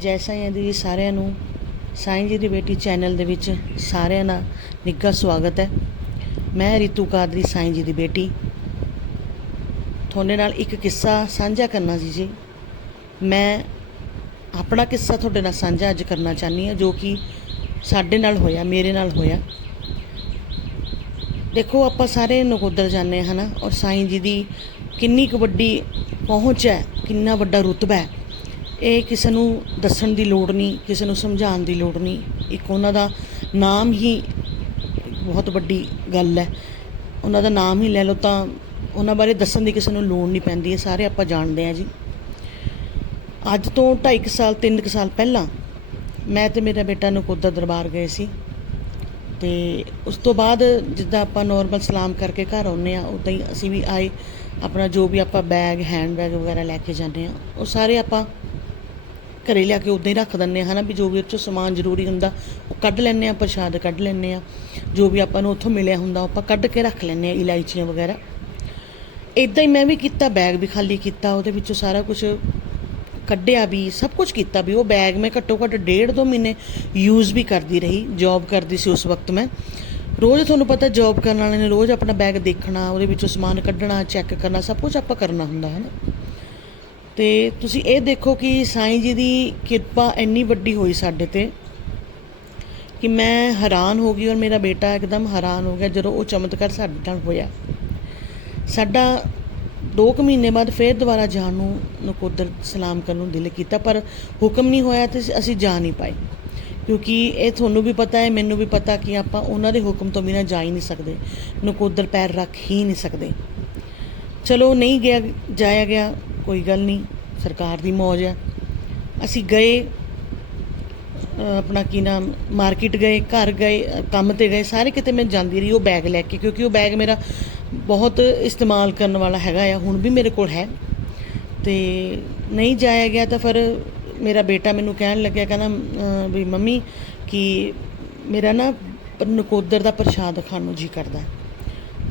ਜੈ ਸਾਈਂ ਦੀ ਸਾਰਿਆਂ ਨੂੰ ਸਾਈਂ ਜੀ ਦੀ ਬੇਟੀ ਚੈਨਲ ਦੇ ਵਿੱਚ ਸਾਰਿਆਂ ਦਾ ਨਿੱਘਾ ਸਵਾਗਤ ਹੈ। ਮੈਂ ਰਿਤੂ ਕਾਦਰੀ ਸਾਈਂ ਜੀ ਦੀ ਬੇਟੀ। ਤੁਹਾਡੇ ਨਾਲ ਇੱਕ ਕਿੱਸਾ ਸਾਂਝਾ ਕਰਨਾ ਸੀ ਜੀ। ਮੈਂ ਆਪਣਾ ਕਿੱਸਾ ਤੁਹਾਡੇ ਨਾਲ ਸਾਂਝਾ ਅੱਜ ਕਰਨਾ ਚਾਹਨੀ ਹਾਂ, ਜੋ ਕਿ ਸਾਡੇ ਨਾਲ ਹੋਇਆ, ਮੇਰੇ ਨਾਲ ਹੋਇਆ। ਦੇਖੋ, ਆਪਾਂ ਸਾਰੇ ਨਕੋਦਰ ਜਾਂਦੇ ਹਾਂ ਨਾ ਔਰ ਸਾਈਂ ਜੀ ਦੀ ਕਿੰਨੀ ਕੁ ਵੱਡੀ ਪਹੁੰਚ ਹੈ, ਕਿੰਨਾ ਵੱਡਾ ਰੁਤਬਾ ਹੈ। ਇਹ ਕਿਸੇ ਨੂੰ ਦੱਸਣ ਦੀ ਲੋੜ ਨਹੀਂ, ਕਿਸੇ ਨੂੰ ਸਮਝਾਉਣ ਦੀ ਲੋੜ ਨਹੀਂ। ਇੱਕ ਉਹਨਾਂ ਦਾ ਨਾਮ ਹੀ ਬਹੁਤ ਵੱਡੀ ਗੱਲ ਹੈ। ਉਹਨਾਂ ਦਾ ਨਾਮ ਹੀ ਲੈ ਲਓ ਤਾਂ ਉਹਨਾਂ ਬਾਰੇ ਦੱਸਣ ਦੀ ਕਿਸੇ ਨੂੰ ਲੋੜ ਨਹੀਂ ਪੈਂਦੀ, ਇਹ ਸਾਰੇ ਆਪਾਂ ਜਾਣਦੇ ਹਾਂ ਜੀ। ਅੱਜ ਤੋਂ 2.5 ਸਾਲ 3 ਸਾਲ ਪਹਿਲਾਂ ਮੈਂ ਤੇ ਮੇਰਾ ਬੇਟਾ ਨਕੋਦਰ ਦਰਬਾਰ ਗਏ ਸੀ ਤੇ ਉਸ ਤੋਂ ਬਾਅਦ ਜਿੱਦਾਂ ਆਪਾਂ ਨਾਰਮਲ ਸਲਾਮ ਕਰਕੇ ਘਰ ਆਉਂਦੇ ਆ ਉਦਾਂ ਹੀ ਅਸੀਂ ਵੀ ਆਏ। ਆਪਣਾ ਜੋ ਵੀ ਆਪਾਂ ਬੈਗ ਹੈਂਡ ਬੈਗ ਵਗੈਰਾ ਲੈ ਕੇ ਜਾਂਦੇ ਆ ਉਹ ਸਾਰੇ ਆਪਾਂ ਘਰੇ ਲਿਆ ਕੇ ਉਦਾਂ ਹੀ ਰੱਖ ਦਿੰਦੇ ਆ ਹਨਾ ਵੀ ਜੋ ਵੀ ਉਹ 'ਚੋਂ ਸਮਾਨ ਜ਼ਰੂਰੀ ਹੁੰਦਾ, ਉਹ ਕੱਢ ਲੈਂਦੇ ਆ ਪ੍ਰਸ਼ਾਦ ਕੱਢ ਲੈਂਦੇ ਆ ਜੋ ਵੀ ਆਪਾਂ ਨੂੰ ਉੱਥੋਂ ਮਿਲਿਆ ਹੁੰਦਾ, ਉਹ ਆਪਾਂ ਕੱਢ ਕੇ ਰੱਖ ਲੈਂਦੇ ਆ ਇਲਾਇਚੀਆਂ ਵਗੈਰਾ। ਇਦਾਂ ਹੀ ਮੈਂ ਵੀ ਕੀਤਾ, ਬੈਗ ਵੀ ਖਾਲੀ ਕੀਤਾ, ਉਹਦੇ ਵਿੱਚੋਂ ਸਾਰਾ ਕੁਝ ਕੱਢਿਆ ਵੀ, ਸਭ ਕੁਝ ਕੀਤਾ ਵੀ, ਉਹ ਬੈਗ ਮੈਂ ਘੱਟੋ ਘੱਟ ਡੇਢ ਦੋ ਮਹੀਨੇ ਯੂਜ਼ ਵੀ ਕਰਦੀ ਰਹੀ ਜੌਬ ਕਰਦੀ ਸੀ ਉਸ ਵਕਤ ਮੈਂ। ਰੋਜ਼ ਤੁਹਾਨੂੰ ਪਤਾ ਜੌਬ ਕਰਨ ਵਾਲੇ ਨੇ ਰੋਜ਼ ਆਪਣਾ ਬੈਗ ਦੇਖਣਾ, ਉਹਦੇ ਵਿੱਚੋਂ ਸਮਾਨ ਕੱਢਣਾ ਚੈੱਕ ਕਰਨਾ, ਸਭ ਕੁਝ ਆਪਾਂ ਕਰਨਾ ਹੁੰਦਾ ਹੈ ਨਾ ਤੇ ਤੁਸੀਂ ਇਹ ਦੇਖੋ ਕਿ ਸਾਈਂ ਜੀ ਦੀ ਕਿਰਪਾ ਇੰਨੀ ਵੱਡੀ ਹੋਈ ਸਾਡੇ ਤੇ ਕਿ ਮੈਂ ਹੈਰਾਨ ਹੋ ਗਈ ਔਰ ਮੇਰਾ ਬੇਟਾ ਇੱਕਦਮ ਹੈਰਾਨ ਹੋ ਗਿਆ ਜਦੋਂ ਉਹ ਚਮਤਕਾਰ ਸਾਡੇ ਨਾਲ ਹੋਇਆ। ਸਾਡਾ 2 ਕੁ ਮਹੀਨੇ ਬਾਅਦ ਫੇਰ ਦੁਬਾਰਾ ਜਾਣ ਨੂੰ ਨਕੋਦਰ ਸਲਾਮ ਕਰਨ ਨੂੰ ਦਿਲ ਕੀਤਾ, ਪਰ ਹੁਕਮ ਨਹੀਂ ਹੋਇਆ ਤੇ ਅਸੀਂ ਜਾ ਨਹੀਂ ਪਾਏ। ਕਿਉਂਕਿ ਇਹ ਤੁਹਾਨੂੰ ਵੀ ਪਤਾ ਹੈ, ਮੈਨੂੰ ਵੀ ਪਤਾ ਕਿ ਆਪਾਂ ਉਹਨਾਂ ਦੇ ਹੁਕਮ ਤੋਂ ਬਿਨਾਂ ਜਾ ਹੀ ਨਹੀਂ ਸਕਦੇ, ਨਕੋਦਰ ਪੈਰ ਰੱਖ ਹੀ ਨਹੀਂ ਸਕਦੇ। ਚਲੋ ਨਹੀਂ ਗਿਆ, ਜਾਇਆ ਗਿਆ। ਕੋਈ ਗੱਲ ਨਹੀਂ, ਸਰਕਾਰ ਦੀ ਮੌਜ ਹੈ ਅਸੀਂ ਗਏ ਆਪਣਾ ਕੀ ਨਾਮ, ਮਾਰਕੀਟ ਗਏ, ਘਰ ਗਏ, ਕੰਮ ਤੇ ਗਏ, ਸਾਰੇ ਕਿਤੇ ਮੈਂ ਜਾਂਦੀ ਰਹੀ ਉਹ ਬੈਗ ਲੈ ਕੇ, ਕਿਉਂਕਿ ਉਹ ਬੈਗ ਮੇਰਾ ਬਹੁਤ ਇਸਤੇਮਾਲ ਕਰਨ ਵਾਲਾ ਹੈਗਾ ਆ, ਹੁਣ ਵੀ ਮੇਰੇ ਕੋਲ ਹੈ। ਤੇ ਨਹੀਂ ਜਾਇਆ ਗਿਆ ਤਾਂ ਫਿਰ ਮੇਰਾ ਬੇਟਾ ਮੈਨੂੰ ਕਹਿਣ ਲੱਗਿਆ, ਕਹਿੰਦਾ ਵੀ ਮੰਮੀ, ਕਿ ਮੇਰਾ ਨਾ ਨਕੋਦਰ ਦਾ ਪ੍ਰਸ਼ਾਦ ਖਾਣ ਨੂੰ ਜੀ ਕਰਦਾ।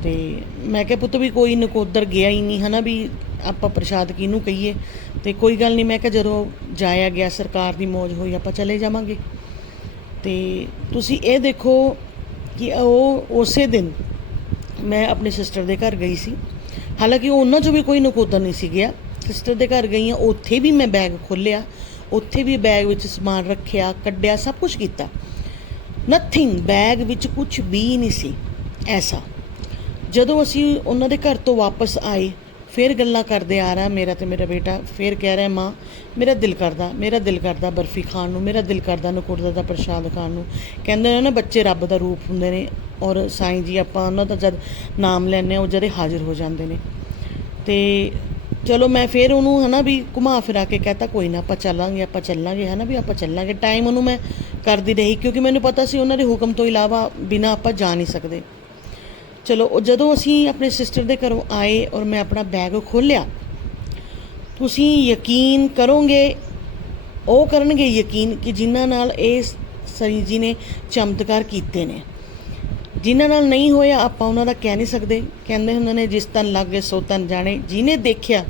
ਤੇ ਮੈਂ ਕਿਹਾ ਪੁੱਤ ਵੀ ਕੋਈ ਨਕੋਦਰ ਗਿਆ ਹੀ ਨਹੀਂ, ਹਨਾ ਵੀ ਆਪਾਂ ਪ੍ਰਸ਼ਾਦ ਕਿਹਨੂੰ ਕਹੀਏ? ਤੇ ਕੋਈ ਗੱਲ ਨਹੀਂ, ਮੈਂ ਕਿਹਾ ਜਦੋਂ ਜਾਇਆ ਗਿਆ ਸਰਕਾਰ ਦੀ ਮੌਜ ਹੋਈ, ਆਪਾਂ ਚਲੇ ਜਾਵਾਂਗੇ। ਤੇ ਤੁਸੀਂ ਇਹ ਦੇਖੋ ਕਿ ਉਹ ਉਸੇ ਦਿਨ ਮੈਂ ਆਪਣੇ ਸਿਸਟਰ ਦੇ ਘਰ ਗਈ ਸੀ। ਹਾਲਾਂਕਿ ਉਹਨਾਂ 'ਚੋਂ ਵੀ ਕੋਈ ਨਕੋਦਰ ਨਹੀਂ ਸੀ ਗਿਆ। ਸਿਸਟਰ ਦੇ ਘਰ ਗਈ ਹਾਂ ਉੱਥੇ ਵੀ ਮੈਂ ਬੈਗ ਖੋਲ੍ਹਿਆ, ਉੱਥੇ ਵੀ ਬੈਗ ਵਿੱਚ ਸਮਾਨ ਰੱਖਿਆ, ਕੱਢਿਆ, ਸਭ ਕੁਝ ਕੀਤਾ। ਨਥਿੰਗ ਬੈਗ ਵਿੱਚ ਕੁਝ ਵੀ ਨਹੀਂ ਸੀ, ਐਸਾ। ਜਦੋਂ ਅਸੀਂ ਉਹਨਾਂ ਦੇ ਘਰ ਤੋਂ ਵਾਪਸ ਆਏ, ਫਿਰ ਗੱਲਾਂ ਕਰਦੇ ਆ ਰਹਾ ਮੇਰਾ ਤੇ ਮੇਰਾ ਬੇਟਾ, ਫਿਰ ਕਹਿ ਰਿਹਾ ਮਾਂ, ਮੇਰਾ ਦਿਲ ਕਰਦਾ, ਮੇਰਾ ਦਿਲ ਕਰਦਾ ਬਰਫੀ ਖਾਣ ਨੂੰ, ਮੇਰਾ ਦਿਲ ਕਰਦਾ ਨਕੁਰਦਾ ਦਾ ਪ੍ਰਸ਼ਾਦ ਖਾਣ ਨੂੰ। ਕਹਿੰਦੇ ਨੇ ਨਾ ਬੱਚੇ ਰੱਬ ਦਾ ਰੂਪ ਹੁੰਦੇ ਨੇ ਔਰ ਸਾਈਂ ਜੀ ਆਪਾਂ ਉਹਨਾਂ ਦਾ ਜਦ ਨਾਮ ਲੈਂਦੇ ਆ ਉਹ ਜਦੇ ਹਾਜ਼ਰ ਹੋ ਜਾਂਦੇ ਨੇ। ਤੇ ਚਲੋ ਮੈਂ ਫਿਰ ਉਹਨੂੰ ਹਨਾ ਵੀ ਘੁਮਾ ਫਿਰਾ ਕੇ ਕਹਤਾ, ਕੋਈ ਨਾ ਆਪਾਂ ਚੱਲਾਂਗੇ ਆਪਾਂ ਚੱਲਾਂਗੇ, ਹਨਾ ਵੀ ਆਪਾਂ ਚੱਲਾਂਗੇ। ਟਾਈਮ ਉਹਨੂੰ ਮੈਂ ਕਰਦੀ ਰਹੀ ਕਿਉਂਕਿ ਮੈਨੂੰ ਪਤਾ ਸੀ ਉਹਨਾਂ ਦੇ ਹੁਕਮ ਤੋਂ ਇਲਾਵਾ ਬਿਨਾ ਆਪਾਂ ਜਾ ਨਹੀਂ ਸਕਦੇ। ਚਲੋ, ਉਹ ਜਦੋਂ ਅਸੀਂ ਆਪਣੇ ਸਿਸਟਰ ਦੇ ਘਰੋਂ ਆਏ ਔਰ ਮੈਂ ਆਪਣਾ ਬੈਗ ਖੋਲ੍ਹਿਆ, ਤੁਸੀਂ ਯਕੀਨ ਕਰੋਗੇ, ਉਹ ਕਰਨਗੇ ਯਕੀਨ ਕਿ ਜਿਨ੍ਹਾਂ ਨਾਲ ਇਹ ਸਰੀ ਜੀ ਨੇ ਚਮਤਕਾਰ ਕੀਤੇ ਨੇ। ਜਿਨ੍ਹਾਂ ਨਾਲ ਨਹੀਂ ਹੋਇਆ, ਆਪਾਂ ਉਹਨਾਂ ਦਾ ਕਹਿ ਨਹੀਂ ਸਕਦੇ। ਕਹਿੰਦੇ ਹੁੰਦੇ ਨੇ ਜਿਸ ਤਨ ਲੱਗੇ ਸੋ ਤਨ ਜਾਣੇ। ਜਿਹਨੇ ਦੇਖਿਆ,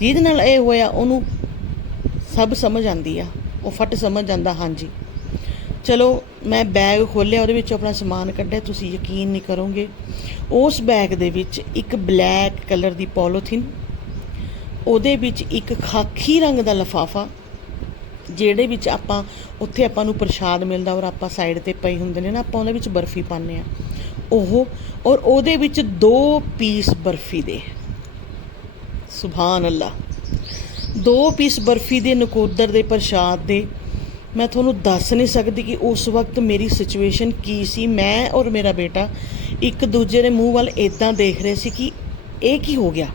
ਜਿਹਦੇ ਨਾਲ ਇਹ ਹੋਇਆ, ਉਹਨੂੰ ਸਭ ਸਮਝ ਆਂਦੀ ਆ। ਉਹ ਫਟ ਸਮਝ ਜਾਂਦਾ ਹਾਂਜੀ। ਚਲੋ, ਮੈਂ ਬੈਗ ਖੋਲ੍ਹਿਆ, ਉਹਦੇ ਵਿੱਚੋਂ ਆਪਣਾ ਸਮਾਨ ਕੱਢਿਆ, ਤੁਸੀਂ ਯਕੀਨ ਨਹੀਂ ਕਰੋਗੇ। ਉਸ ਬੈਗ ਦੇ ਵਿੱਚ ਇੱਕ ਬਲੈਕ ਕਲਰ ਦੀ ਪੋਲੋਥਿਨ ਉਹਦੇ ਵਿੱਚ ਇੱਕ ਖਾਕੀ ਰੰਗ ਦਾ ਲਫਾਫਾ, ਜਿਹੜੇ ਵਿੱਚ ਆਪਾਂ, ਉੱਥੇ ਆਪਾਂ ਨੂੰ ਪ੍ਰਸ਼ਾਦ ਮਿਲਦਾ ਔਰ ਆਪਾਂ ਸਾਈਡ ਤੇ ਪਏ ਹੁੰਦੇ ਨੇ ਨਾ, ਆਪਾਂ ਉਹਦੇ ਵਿੱਚ ਬਰਫੀ ਪਾਉਂਦੇ ਆ ਉਹ, ਔਰ ਉਹਦੇ ਵਿੱਚ ਦੋ ਪੀਸ ਬਰਫੀ ਦੇ। ਸੁਭਾਨ ਅੱਲਾ। ਦੋ ਪੀਸ ਬਰਫੀ ਦੇ ਨਕੋਦਰ ਦੇ ਪ੍ਰਸ਼ਾਦ ਦੇ। ਮੈਂ ਤੁਹਾਨੂੰ ਦੱਸ ਨਹੀਂ ਸਕਦੀ ਕਿ ਉਸ ਵਕਤ ਮੇਰੀ ਸਿਚੁਏਸ਼ਨ ਕੀ ਸੀ। ਮੈਂ ਔਰ ਮੇਰਾ ਬੇਟਾ ਇੱਕ ਦੂਜੇ ਦੇ ਮੂੰਹ ਵੱਲ ਇਦਾਂ ਦੇਖ ਰਹੇ ਸੀ ਕਿ ਇਹ ਕੀ ਹੋ ਗਿਆ।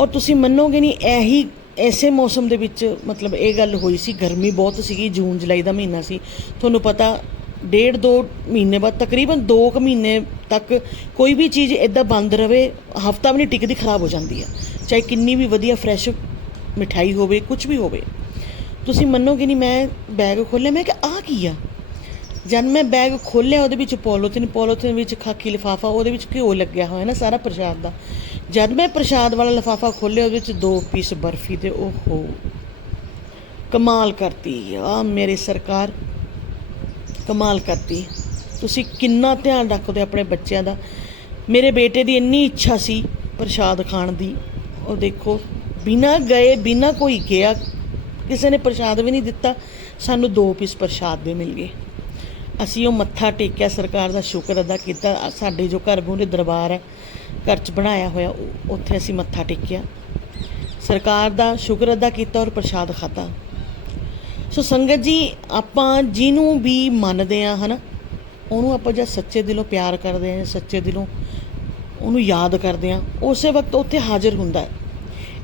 ਔਰ ਤੁਸੀਂ ਮੰਨੋਗੇ ਨਹੀਂ, ਇਹੀ ਐਸੇ ਮੌਸਮ ਦੇ ਵਿੱਚ ਮਤਲਬ ਇਹ ਗੱਲ ਹੋਈ ਸੀ। ਗਰਮੀ ਬਹੁਤ ਸੀਗੀ, ਜੂਨ, ਜੁਲਾਈ ਦਾ ਮਹੀਨਾ ਸੀ। ਤੁਹਾਨੂੰ ਪਤਾ, ਡੇਢ ਦੋ ਮਹੀਨੇ ਬਾਅਦ, ਤਕਰੀਬਨ 2 ਕੁ ਮਹੀਨੇ ਤੱਕ ਕੋਈ ਵੀ ਚੀਜ਼ ਇਦਾਂ ਬੰਦ ਰਵੇ, ਹਫਤਾ ਵੀ ਨਹੀਂ ਟਿਕਦੀ, ਖਰਾਬ ਹੋ ਜਾਂਦੀ ਹੈ ਚਾਹੇ ਕਿੰਨੀ ਵੀ ਵਧੀਆ ਫਰੈਸ਼ ਮਿਠਾਈ ਹੋਵੇ ਕੁਝ ਵੀ ਹੋਵੇ। ਤੁਸੀਂ ਮੰਨੋਗੇ ਨਹੀਂ, ਮੈਂ ਬੈਗ ਖੋਲ੍ਹਿਆ, ਮੈਂ ਕਿ ਆਹ ਕੀ ਆ? ਜਦ ਮੈਂ ਬੈਗ ਖੋਲ੍ਹਿਆ, ਉਹਦੇ ਵਿੱਚ ਪੋਲੋਥਿਨ ਪੋਲੋਥਿਨ ਵਿੱਚ ਖਾਕੀ ਲਿਫਾਫਾ, ਉਹਦੇ ਵਿੱਚ ਘਿਓ ਲੱਗਿਆ ਹੋਇਆ ਨਾ ਸਾਰਾ ਪ੍ਰਸ਼ਾਦ ਦਾ। ਜਦ ਮੈਂ ਪ੍ਰਸ਼ਾਦ ਵਾਲਾ ਲਿਫਾਫਾ ਖੋਲ੍ਹਿਆ, ਉਹਦੇ ਵਿੱਚ ਦੋ ਪੀਸ ਬਰਫੀ ਦੇ ਓਹੋ, ਕਮਾਲ ਕਰਤੀ। ਆ ਮੇਰੇ ਸਰਕਾਰ, ਕਮਾਲ ਕਰਤੀ। ਤੁਸੀਂ ਕਿੰਨਾ ਧਿਆਨ ਰੱਖਦੇ ਆਪਣੇ ਬੱਚਿਆਂ ਦਾ। ਮੇਰੇ ਬੇਟੇ ਦੀ ਇੰਨੀ ਇੱਛਾ ਸੀ ਪ੍ਰਸ਼ਾਦ ਖਾਣ ਦੀ। ਉਹ ਦੇਖੋ, ਬਿਨਾ ਗਏ, ਬਿਨਾ ਕੋਈ ਗਿਆ ਕਿਸੇ ਨੇ ਪ੍ਰਸ਼ਾਦ ਵੀ ਨਹੀਂ ਦਿੱਤਾ, ਸਾਨੂੰ ਦੋ ਪੀਸ ਪ੍ਰਸ਼ਾਦ ਦੇ ਮਿਲ ਗਏ। ਅਸੀਂ ਉਹ ਮੱਥਾ ਟੇਕਿਆ, ਸਰਕਾਰ ਦਾ ਸ਼ੁਕਰ ਅਦਾ ਕੀਤਾ, ਸਾਡੇ ਜੋ ਘਰ ਮੂਹਰੇ ਦਰਬਾਰ ਹੈ, ਘਰ 'ਚ ਬਣਾਇਆ ਹੋਇਆ ਉੱਥੇ ਅਸੀਂ ਮੱਥਾ ਟੇਕਿਆ। ਸਰਕਾਰ ਦਾ ਸ਼ੁਕਰ ਅਦਾ ਕੀਤਾ ਔਰ ਪ੍ਰਸ਼ਾਦ ਖਾਧਾ। ਸੋ ਸੰਗਤ ਜੀ, ਆਪਾਂ ਜਿਹਨੂੰ ਵੀ ਮੰਨਦੇ ਆ ਹਨਾ, ਉਹਨੂੰ ਆਪਾਂ ਜਦ ਸੱਚੇ ਦਿਲੋਂ ਪਿਆਰ ਕਰਦੇ ਆ ਜਾਂ ਸੱਚੇ ਦਿਲੋਂ ਉਹਨੂੰ ਯਾਦ ਕਰਦੇ ਆ ਉਸੇ ਵਕਤ ਉੱਥੇ ਹਾਜ਼ਰ ਹੁੰਦਾ ਹੈ।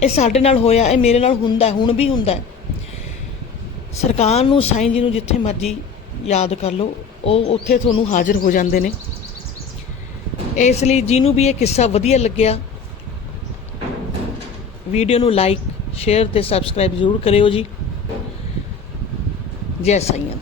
ਇਹ ਸਾਡੇ ਨਾਲ ਹੋਇਆ, ਇਹ ਮੇਰੇ ਨਾਲ ਹੁੰਦਾ ਹੁਣ ਵੀ ਹੁੰਦਾ ਹੈ। ਸਰਕਾਰ ਨੂੰ, ਸਾਈਂ ਜੀ ਨੂੰ ਜਿੱਥੇ ਮਰਜ਼ੀ ਯਾਦ ਕਰ ਲਓ, ਉਹ ਉੱਥੇ ਤੁਹਾਨੂੰ ਹਾਜ਼ਰ ਹੋ ਜਾਂਦੇ ਨੇ। ਇਸ ਲਈ ਜਿਹਨੂੰ ਵੀ ਇਹ ਕਿੱਸਾ ਵਧੀਆ ਲੱਗਿਆ, ਵੀਡੀਓ ਨੂੰ ਲਾਈਕ, ਸ਼ੇਅਰ ਤੇ ਸਬਸਕ੍ਰਾਈਬ ਜ਼ਰੂਰ ਕਰਿਓ ਜੀ। ਜੈ ਸਾਈਆਂ।